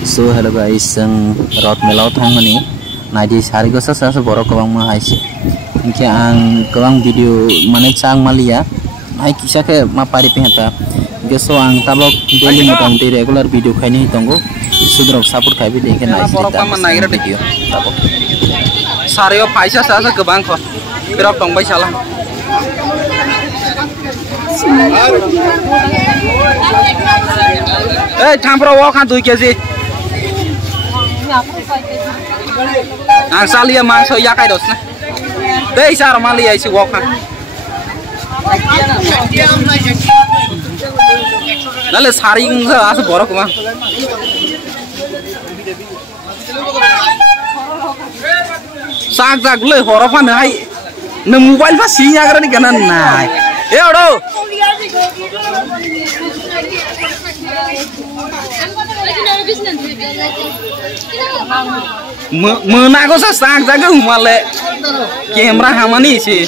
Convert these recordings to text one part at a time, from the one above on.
So hello guys, rot melau thong mani naidi sari ko sa borok kawang ma haisi inke ang kawang video mane chang malia ai kisa ke ma pari pehata geso ang tabok daily motamoti regular video khaini tongo sudrok support khaibi deke naisi borok ma nagira video tabok sario paisa sa kawang ko berok tong bai sala eh thampro wa khan 2 kg ang salia mangso ya kai dos na dei sar mali ai si wok ha nale saring sa as borok ma sak jak le horofa na hai na mobile pa sinya gara ni kana nai e odo Mena ko sa sak jaga humale camera hamani si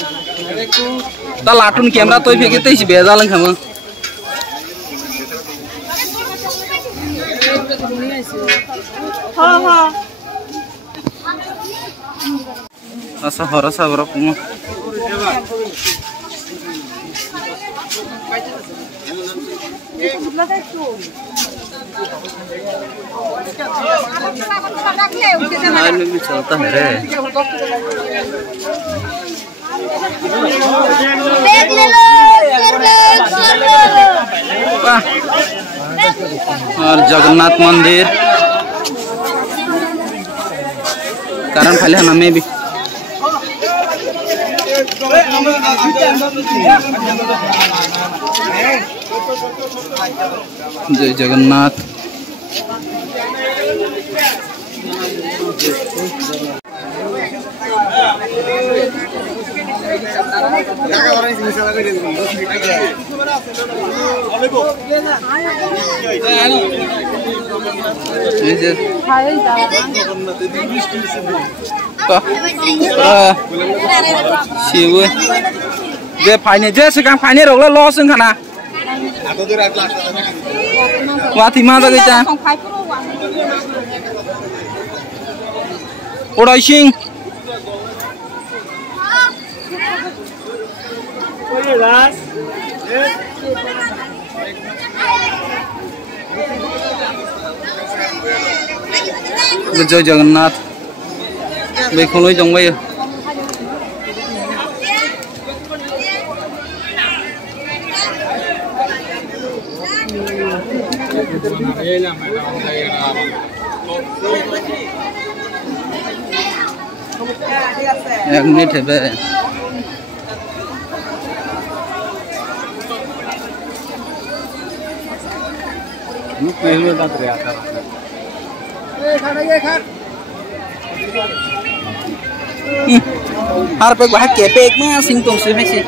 ta latun camera toy pheke te si beza lang khama ha ha asa horasa borok mo में भी चलता है रे और जगन्नाथ मंदिर कारण फले हमें भी जय जगन्नाथ शिव जे फाइने जे सिगां फाइने रोगला लॉस खाना वाथि मा जागैता ओडाइसिं जय जगन्नाथ बेखौनो दंबायो एक मिनट है बे पहले बात रे आता ए खाना ये खा हर पे बाहर के पे एक में सिंह तो से है से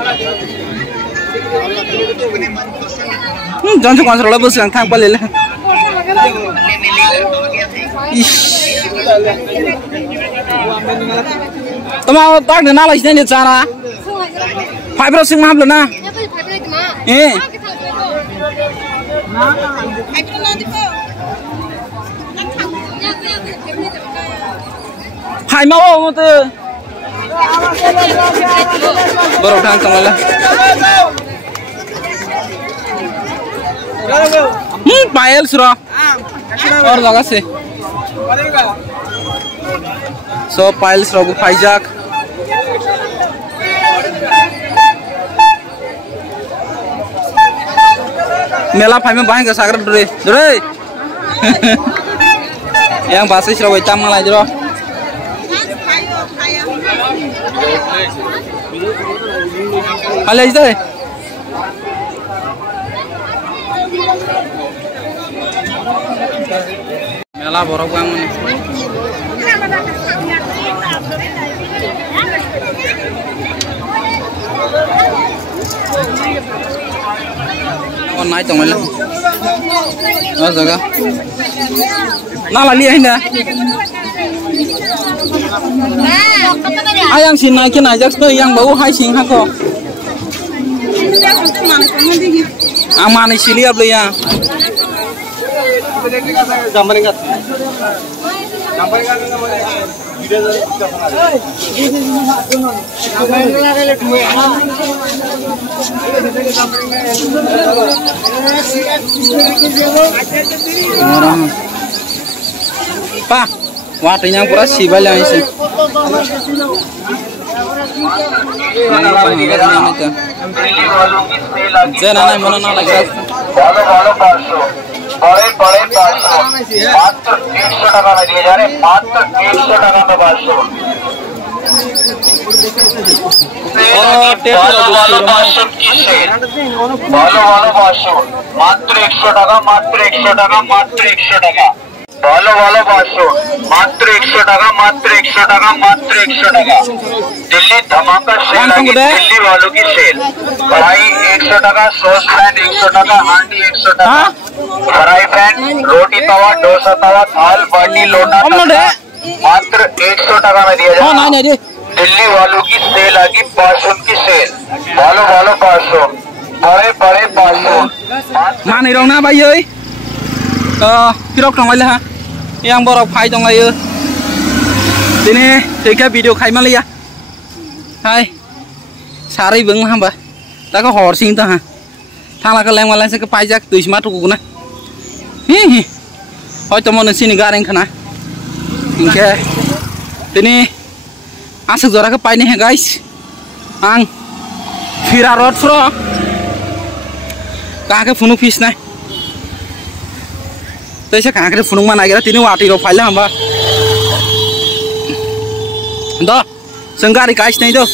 जन से कौन सा लोग बस थांग पर ले ले तुम आओ ताक ना लाइस ने चारा फाइबर सिंह माप लो ना ए हाय माओ मत बरो ढंग कमला पायल सुरा और लगा से सो पायल सुरा को फाइजाक मेला फाइ में बाहें सागर डरे डरे yang bahasa Surabaya tamal aja loh. Hal aja deh. Mela borok bang ini. Naik dong malah. Oh jaga. Nala lihat ini. Ayang sih naikin aja tuh yang bau hai sing hako. Aman isi lihat beli ya. Pa, waktunya pura sibal yang isi. Jangan mana nak lagi. बड़े बड़े 500 मात्र 150 টাকা में दिए जा रहे मात्र 150 টাকা में 500 की सेल ভালো ভালো 500 মাত্র 100 টাকা মাত্র 100 টাকা মাত্র 100 টাকা ভালো ভালো 500 মাত্র 100 টাকা মাত্র 100 টাকা মাত্র 100 টাকা दिल्ली धमाका सेल दिल्ली वालों की सेल कढ़ाई 100 টাকা सॉस पैन 100 টাকা हांडी 100 টাকা फ्राई पैन रोटी तवा डोसा तवा थाल बाटी लोटा मात्र 100 टाका में दिया जाए दिल्ली वालों की सेल आ गई 500 की सेल वालों वालों 500 बड़े बड़े 500 मान रहा ना भाई ơi pirok trong lại ha yang borok phai trong lại ini tiga video khai malia hai sari beng hamba ta có hor sing ta ha thang là cái leng malan sẽ cái pai jak tu smart ku na hi hoi to mon sini gareng khana ingke ini asuk jora ke pai ni he guys ang fira road fro ka ke phunu fish na tôi sẽ cả cái phun mà này cái tiếng hoa thì nó phải là hả ba đó sân ga đi cái này đâu